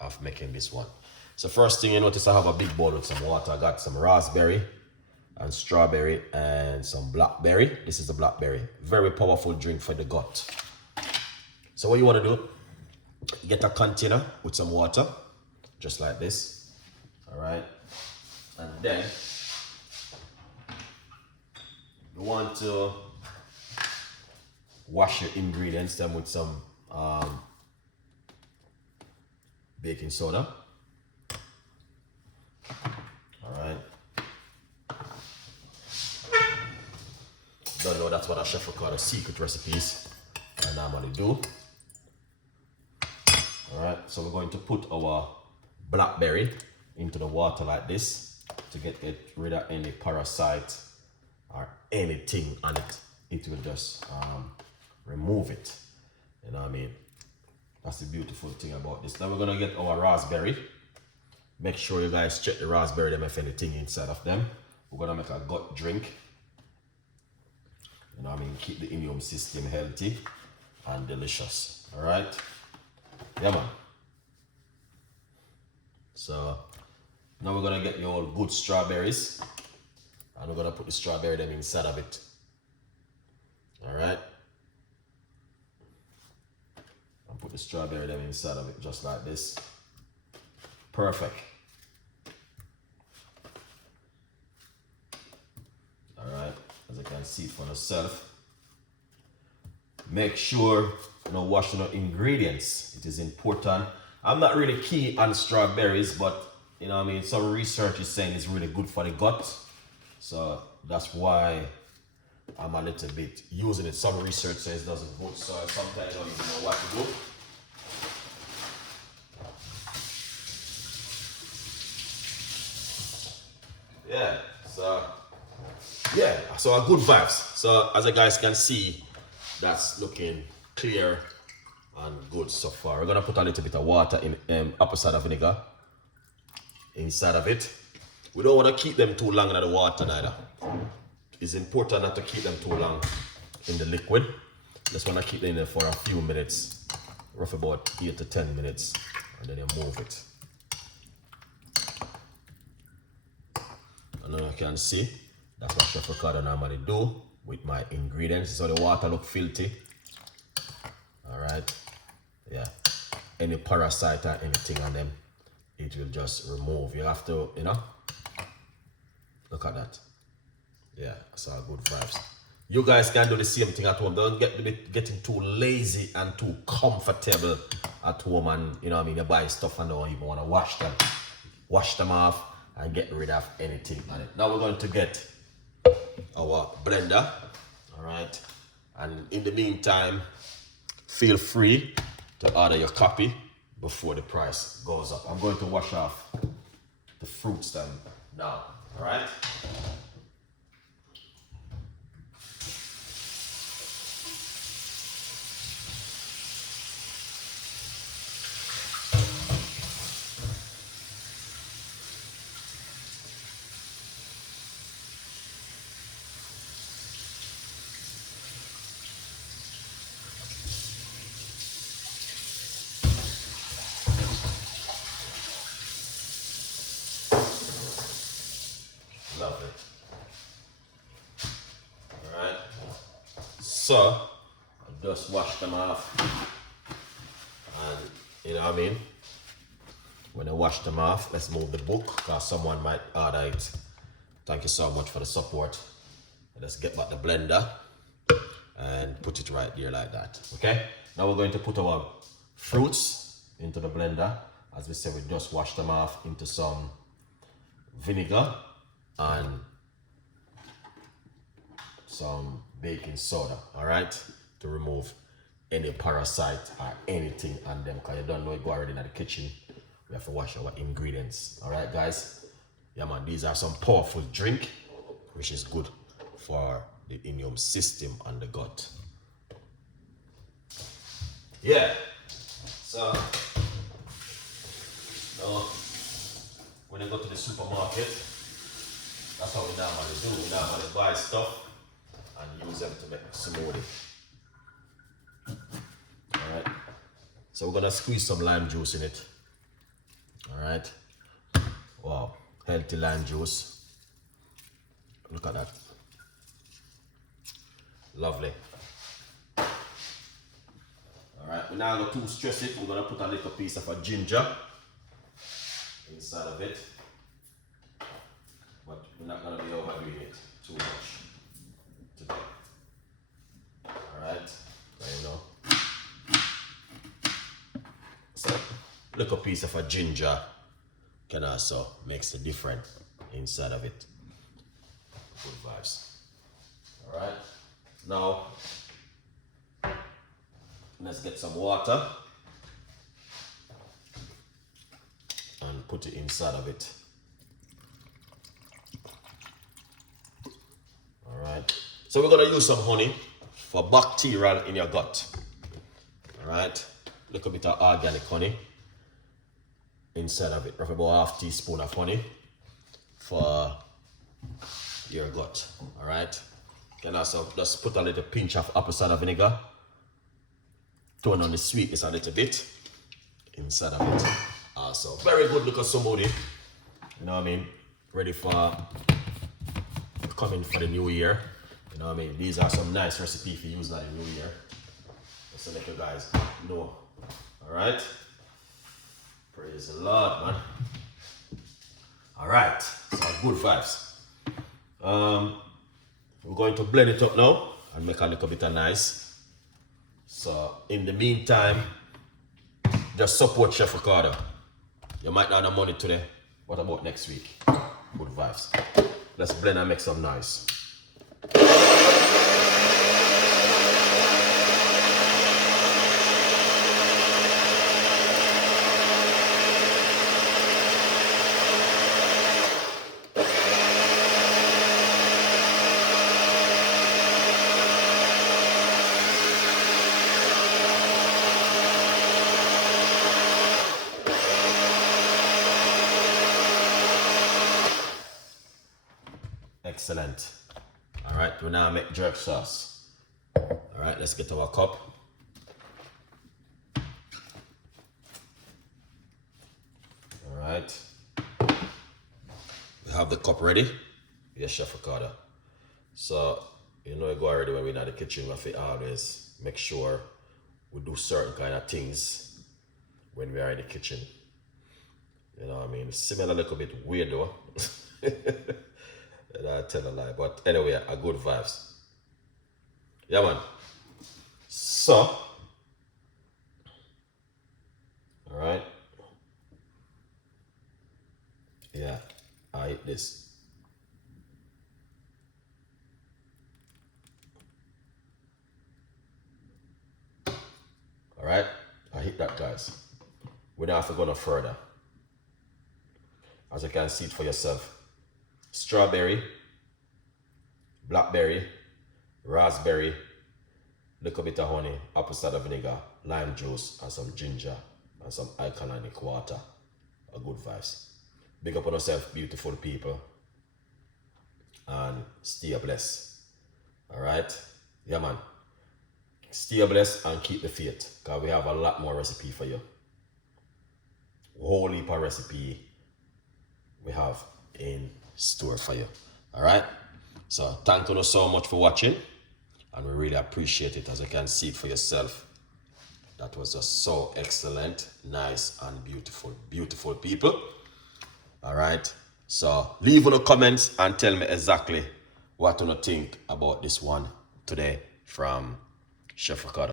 of making this one. So first thing you notice, I have a big bowl with some water. I got some raspberry and strawberry and some blackberry. This is the blackberry. Very powerful drink for the gut. So what you want to do, get a container with some water, just like this. All right. And then you want to wash your ingredients then with some baking soda. All right. Don't know that's what a Chef Ricardo secret recipes I normally do. All right, so we're going to put our blackberry into the water like this to get rid of any parasite or anything on it. It will just remove it. You know what I mean? That's the beautiful thing about this. Now we're gonna get our raspberry. Make sure you guys check the raspberry, them if anything inside of them. We're gonna make a gut drink. You know what I mean? Keep the immune system healthy and delicious. All right? Yeah, man. So now we're gonna get your good strawberries, and we're gonna put the strawberry them inside of it. All right? And put the strawberry them inside of it just like this. Perfect. All right, as you can see for yourself. Make sure you know wash the ingredients. It is important. I'm not really keen on strawberries, but you know what I mean, some research is saying it's really good for the gut. So that's why I'm a little bit using it. Some research says it doesn't good, so sometimes I don't even know what to do. So a good vibes. So as you guys can see, that's looking clear and good so far. We're gonna put a little bit of water in apple cider vinegar inside of it. We don't want to keep them too long in the water neither. It's important not to keep them too long in the liquid. Just want to keep them in there for a few minutes, roughly about 8 to 10 minutes, and then you move it. And now you can see that's what Chef Ricardo normally do with my ingredients. So the water look filthy. All right, yeah. Any parasite or anything on them, it will just remove. You have to, you know, look at that. Yeah, that's all good vibes. You guys can do the same thing at home. Don't get getting too lazy and too comfortable at home, and you know what I mean, you buy stuff and don't even want to wash them. Wash them off and get rid of anything on it. Now we're going to get our blender. All right, and in the meantime, feel free to order your copy before the price goes up. I'm going to wash off the fruits then now. All right. Lovely. All right. So I just wash them off, and you know what I mean. When I wash them off, let's move the book because someone might order it. Thank you so much for the support. Let's get back the blender and put it right there like that. Okay. Now we're going to put our fruits into the blender. As we said, we just wash them off into some vinegar and some baking soda, all right, to remove any parasite or anything on them, because you don't know, you go already in the kitchen, we have to wash our ingredients. All right, guys. Yeah, man, these are some powerful drink which is good for the immune system and the gut. Yeah, so when you go to the supermarket, that's how we normally do. We normally buy stuff and use them to make a smoothie. Alright. So we're gonna squeeze some lime juice in it. All right. Wow, healthy lime juice. Look at that. Lovely. All right, we're not going to too stress it. We're going to put a little piece of a ginger inside of it. But we're not going to be overdoing it too much today. All right, you know. So, little piece of a ginger can also makes a difference inside of it. Good vibes. All right. Now, let's get some water and put it inside of it. All right. So we're gonna use some honey for bacteria in your gut. All right. A little bit of organic honey inside of it. Roughly about half teaspoon of honey for your gut. All right. You can also just put a little pinch of apple cider vinegar. Turn on the sweetness a little bit inside of it. Also, very good looking smoothie. You know what I mean? Ready for coming for the new year. You know what I mean? These are some nice recipes for use in the new year. Just to let you guys know. All right. Praise the Lord, man. All right. So good vibes. We're going to blend it up now and make a little bit of nice. So in the meantime, just support Chef Ricardo. You might not have money today. What about next week? Good vibes. Let's blend and make some noise. Excellent. All right, we now make jerk sauce. All right, let's get our cup. All right. We have the cup ready. Yes, Chef Ricardo. So, you know, we go already when we're in the kitchen, we have to always make sure we do certain kind of things when we are in the kitchen. You know what I mean? It seems a little bit weird though. And I tell a lie, but anyway, a good vibes. Yeah, man. So, all right. Yeah, I eat this. All right, I hit that, guys. We don't have to go no further. As you can see it for yourself. Strawberry, blackberry, raspberry, little bit of honey, apple cider vinegar, lime juice, and some ginger, and some alkalinic water. A good vibes. Big up on yourself, beautiful people. And stay blessed. Alright? Yeah, man. Stay blessed and keep the faith. Because we have a lot more recipe for you. Whole heap of recipe we have in store for you. All right, so thank you so much for watching, and we really appreciate it. As you can see it for yourself, that was just so excellent, nice and beautiful people. All right, so leave in the comments and tell me exactly what you think about this one today from Chef Ricardo.